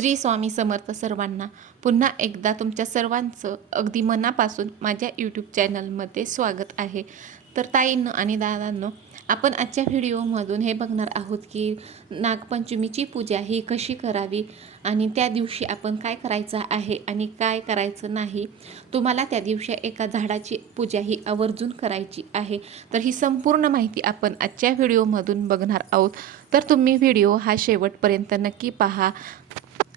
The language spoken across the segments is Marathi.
श्री स्वामी समर्थ सर्वांना पुन्हा एकदा तुमच्या सर्वांचं अगदी मनापासून माझ्या यूट्यूब चॅनलमध्ये स्वागत आहे. तर ताईंनो आणि दादांनो आपण आजच्या व्हिडिओमधून हे बघणार आहोत की नागपंचमीची पूजा ही कशी करावी आणि त्या दिवशी आपण काय करायचं आहे आणि काय करायचं नाही. तुम्हाला त्या दिवशी एका झाडाची पूजा ही आवर्जून करायची आहे. तर ही संपूर्ण माहिती आपण आजच्या व्हिडिओमधून बघणार आहोत. तर तुम्ही व्हिडिओ हा शेवटपर्यंत नक्की पहा.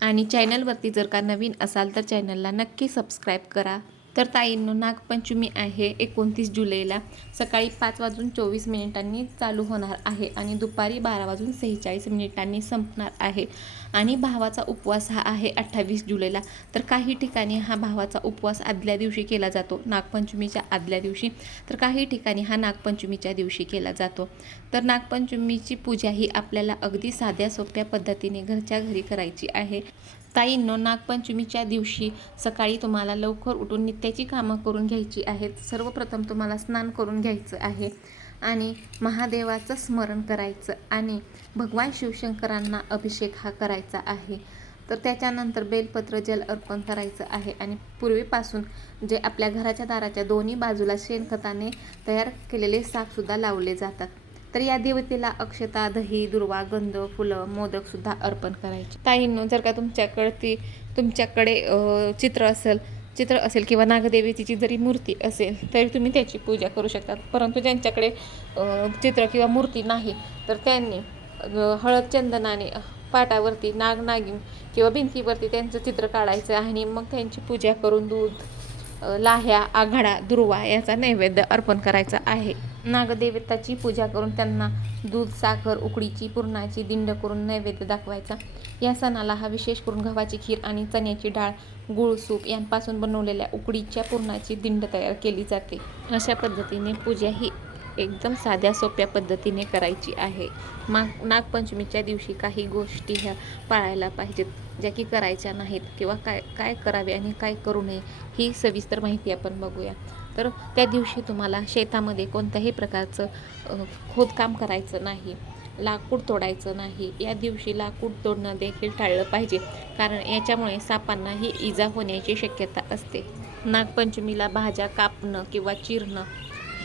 आणि चॅनलवरती जर का नवीन असाल तर चॅनलला नक्की सबस्क्राईब करा. तर ताईंनो नागपंचमी आहे एकोणतीस जुलैला. सकाळी पाच वाजून चोवीस मिनिटांनी चालू होणार आहे आणि दुपारी बारा वाजून सेहेचाळीस मिनिटांनी संपणार आहे. आणि भावाचा उपवास हा आहे अठ्ठावीस जुलैला. तर काही ठिकाणी हा भावाचा उपवास आदल्या दिवशी केला जातो नागपंचमीच्या आदल्या दिवशी. तर काही ठिकाणी हा नागपंचमीच्या दिवशी केला जातो. तर नागपंचमीची पूजा ही आपल्याला अगदी साध्या सोप्या पद्धतीने घरच्या घरी करायची आहे. ताईंनो नागपंचमीच्या दिवशी सकाळी तुम्हाला लवकर उठून नित्याची कामं करून घ्यायची आहेत. सर्वप्रथम तुम्हाला स्नान करून घ्यायचं आहे आणि महादेवाचं स्मरण करायचं आणि भगवान शिवशंकरांना अभिषेक हा करायचा आहे. तर त्याच्यानंतर बेलपत्र जल अर्पण करायचं आहे आणि पूर्वीपासून जे आपल्या घराच्या दाराच्या दोन्ही बाजूला शेणखताने तयार केलेले सापसुद्धा लावले जातात. तर या देवतेला अक्षता दही दुर्वा गंध फुलं मोदक सुद्धा अर्पण करायचे. ताईंनो जर का तुमच्याकडे ती तुमच्याकडे चित्र असेल चित्र असेल किंवा नागदेवीची जरी मूर्ती असेल तरी तुम्ही त्याची पूजा करू शकता. परंतु ज्यांच्याकडे चित्र किंवा मूर्ती नाही तर त्यांनी हळद चंदनाने पाटावरती नाग नागिन किंवा भिंतीवरती त्यांचं चित्र काढायचं आणि मग त्यांची पूजा करून दूध लाह्या आघाडा दुर्वा याचा नैवेद्य अर्पण करायचा आहे. नागदेवताची पूजा करून त्यांना दूध साखर उकडीची पुरणाची दिंड करून नैवेद्य दाखवायचा. या सणाला हा विशेष करून गव्हाची खीर आणि चण्याची डाळ गुळ सूप यांपासून बनवलेल्या उकडीच्या पुरणाची दिंड तयार केली जाते. अशा पद्धतीने पूजा ही एकदम साध्या सोप्या पद्धतीने करायची आहे. माग नागपंचमीच्या दिवशी काही गोष्टी ह्या पाळायला पाहिजेत ज्या की करायच्या नाहीत किंवा काय काय करावे आणि काय करू नये ही सविस्तर माहिती आपण बघूया. तर त्या दिवशी तुम्हाला शेतामध्ये कोणत्याही प्रकारचं खोदकाम करायचं नाही लाकूड तोडायचं नाही. या दिवशी लाकूड तोडणं देखील टाळलं पाहिजे. कारण याच्यामुळे सापांनाही इजा होण्याची शक्यता असते. नागपंचमीला भाज्या कापणं किंवा चिरणं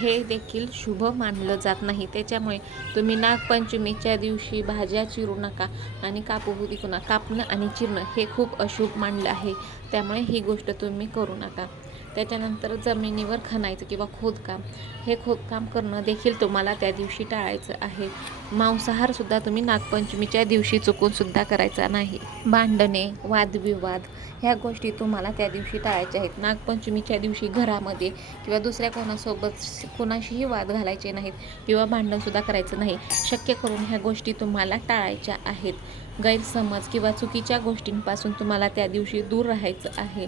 हे देखील शुभ मानलं जात नाही. त्याच्यामुळे तुम्ही नागपंचमीच्या दिवशी भाज्या चिरू नका आणि कापू विकू नका. कापणं आणि चिरणं हे खूप अशुभ मानलं आहे. त्यामुळे ही गोष्ट तुम्ही करू नका. त्याच्यानंतर जमिनीवर खणायचं किंवा खोदकाम. हे खोदकाम करणं देखील तुम्हाला त्या दिवशी टाळायचं आहे. मांसाहारसुद्धा तुम्ही नागपंचमीच्या दिवशी चुकूनसुद्धा करायचा नाही. भांडणे वादविवाद ह्या गोष्टी तुम्हाला त्या दिवशी टाळायच्या आहेत. नागपंचमीच्या दिवशी घरामध्ये किंवा दुसऱ्या कोणासोबत कोणाशीही वाद घालायचे नाहीत किंवा भांडणसुद्धा करायचं नाही. शक्य करून ह्या गोष्टी तुम्हाला टाळायच्या आहेत. गैरसमज किंवा चुकीच्या गोष्टींपासून तुम्हाला त्या दिवशी दूर राहायचं आहे.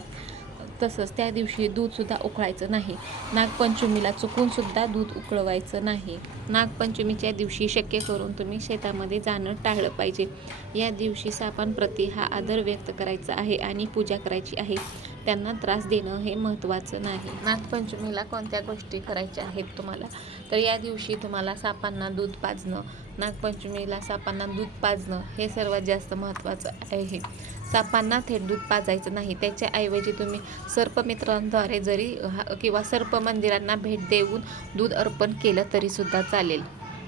तसंच त्या दिवशी दूधसुद्धा उकळायचं नाही. नागपंचमीला चुकूनसुद्धा दूध उकळवायचं नाही. नागपंचमीच्या दिवशी शक्य करून तुम्ही शेतामध्ये जाणं टाळलं पाहिजे. या दिवशी सापांप्रती हा आदर व्यक्त करायचा आहे आणि पूजा करायची आहे. त्यांना त्रास देणं हे महत्त्वाचं नाही. नागपंचमीला कोणत्या गोष्टी करायच्या आहेत तुम्हाला? तर या दिवशी तुम्हाला सापांना दूध पाजणं नागपंचमीला सापांना दूध पाजणं हे सर्वात जास्त महत्त्वाचं आहे. सापांना थेट दूध पाजायचं नाही. त्याच्याऐवजी तुम्ही सर्पमित्रांद्वारे जरी किंवा सर्प मंदिरांना भेट देऊन दूध अर्पण केलं तरीसुद्धा चालेल.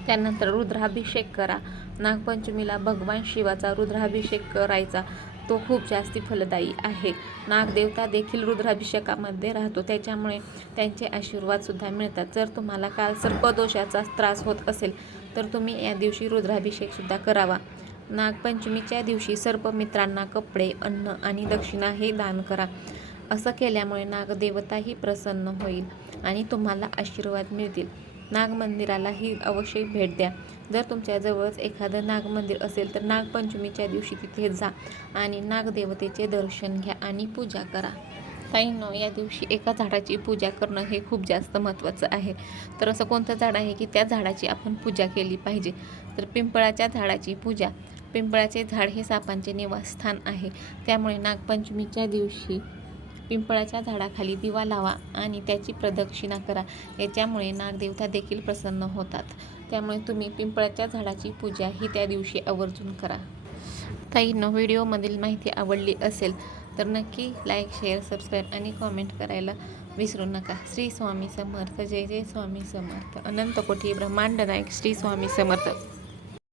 त्यानंतर रुद्राभिषेक करा. नागपंचमीला भगवान शिवाचा रुद्राभिषेक करायचा. तो खूप जास्ती फलदायी आहे. नागदेवता देखील रुद्राभिषेकामध्ये राहतो. त्याच्यामुळे त्यांचे आशीर्वादसुद्धा मिळतात. जर तुम्हाला काल सर्पदोषाचा त्रास होत असेल तर तुम्ही या दिवशी रुद्राभिषेकसुद्धा करावा. नागपंचमीच्या दिवशी सर्प मित्रांना कपडे अन्न आणि दक्षिणा हे दान करा. असं केल्यामुळे नागदेवताही प्रसन्न होईल आणि तुम्हाला आशीर्वाद मिळतील. नागमंदिरालाही अवश्य भेट द्या. जर तुमच्याजवळच एखादं नागमंदिर असेल तर नागपंचमीच्या दिवशी तिथे जा आणि नागदेवतेचे दर्शन घ्या आणि पूजा करा. ताईंनो या दिवशी एका झाडाची पूजा करणं हे खूप जास्त महत्त्वाचं आहे. तर असं कोणतं झाड आहे की त्या झाडाची आपण पूजा केली पाहिजे? तर पिंपळाच्या झाडाची पूजा. पिंपळाचे झाड हे सापांचे निवासस्थान आहे. त्यामुळे नागपंचमीच्या दिवशी पिंपळाच्या झाडाखाली दिवा लावा आणि त्याची प्रदक्षिणा करा. याच्यामुळे नागदेवता देखील प्रसन्न होतात. त्यामुळे तुम्ही पिंपळाच्या झाडाची पूजा ही त्या दिवशी आवर्जून करा. ताईंनो व्हिडिओमधील माहिती आवडली असेल तर नक्की लाईक शेअर सबस्क्राईब आणि कॉमेंट करायला विसरू नका. श्री स्वामी समर्थ. जय जय स्वामी समर्थ. अनंत कोटी ब्रह्मांड नायक श्री स्वामी समर्थ.